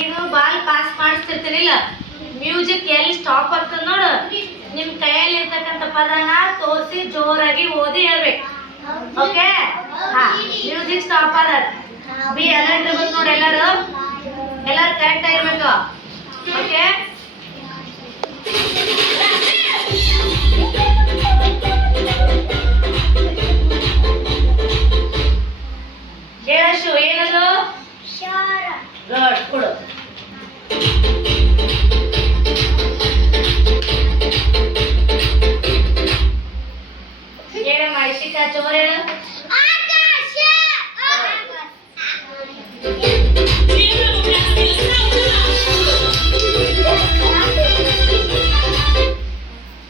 ಈಗ ball pass ಮಾಡಿಸ್ತಿರ್ತೀನಿಲ್ಲ, music ಎಲ್ಲಿ stop ಆಗ್ತದೆ ನೋಡು, ನಿಮ್ಮ ಕೈಯಲ್ಲಿ ಇರ್ತಕ್ಕಂಥ ಪದನ ತೋರಿಸಿ ಜೋರಾಗಿ ಓದಿ ಹೇಳ್ಬೇಕು. ಓಕೆ? ಹಾ, ಮ್ಯೂಸಿಕ್ ಸ್ಟಾಪ್ ಆದ ಬಿ ಅಲರ್ಟ್ ಇರ್ಬೇಕು ನೋಡಿ. ಎಲ್ಲರೂ ಕರೆಕ್ಟ್ ಆಗಿರ್ಬೇಕು. ಓಕೆ? ಹೇಳಶು ಏನದು? ಗುಡ್, ಕೊಡು. ಹೇಳಮ್ಮ ಇಶಿಕಾ, ಜೋರ್ ಹೇಳು.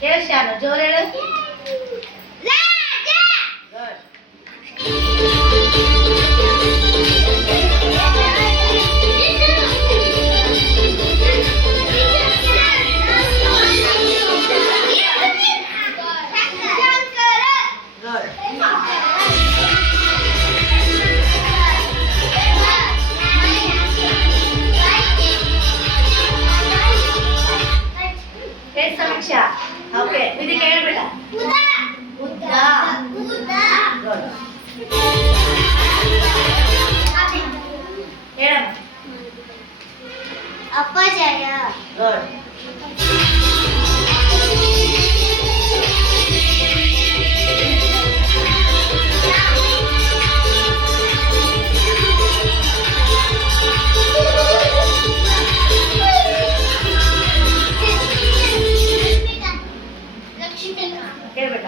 ಹೇಳು ಶಾನು, ಜೋರ್ ಹೇಳು. ಸಮೀಕ್ಷಾ, ಓಕೆ, ಇದಕ್ಕೆ ಹೇಳ್ಬೇಡ. ಉದ್ದ. ಹೇಳಮ್ಮ. ಅಪಜಯ. ಗುಡ್. ಹೇಳ್ಬೇಕ.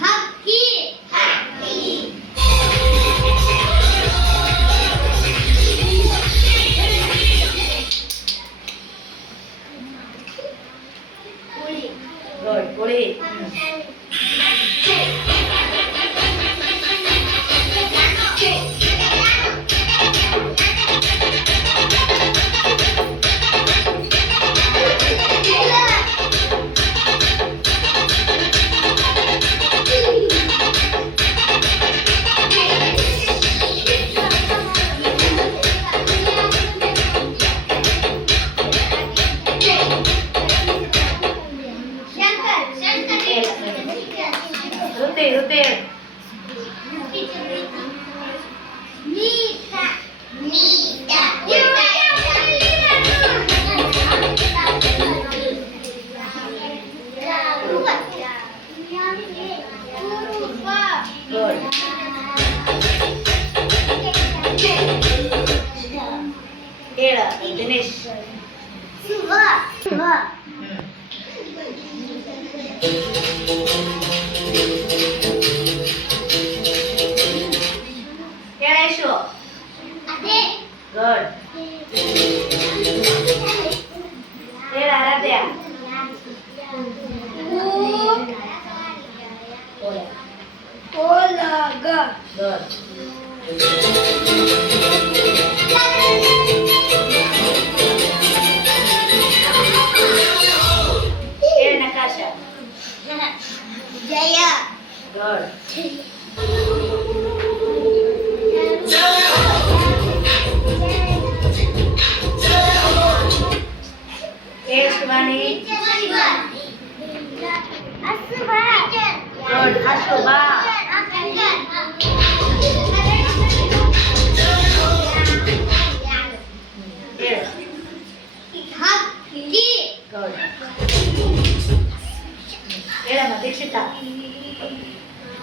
ಹಕ್ಕಿ. ಗುಡ್, ಗುಳಿ. ರುದ್ದೆ. ಹೇಳ ದಿನೇಶ್. ಹೇಳೇಶು. ಗುಡ್. ಹೇಳ ಆರಾಧ್ಯ. ಗುಡ್. ಹೇಳ ನಕಾಶ. ಜಯ. ಗುಡ್. ಹೇಳ ಶಿವಾನಿ. ಗುಡ್. ಅಶುಭ. ಹೇಳಮ್ಮ ದೀಕ್ಷಿತಾ.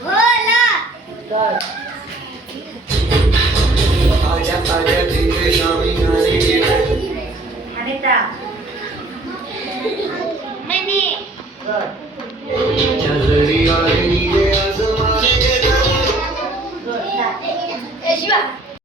Hola. ಗುಡ್.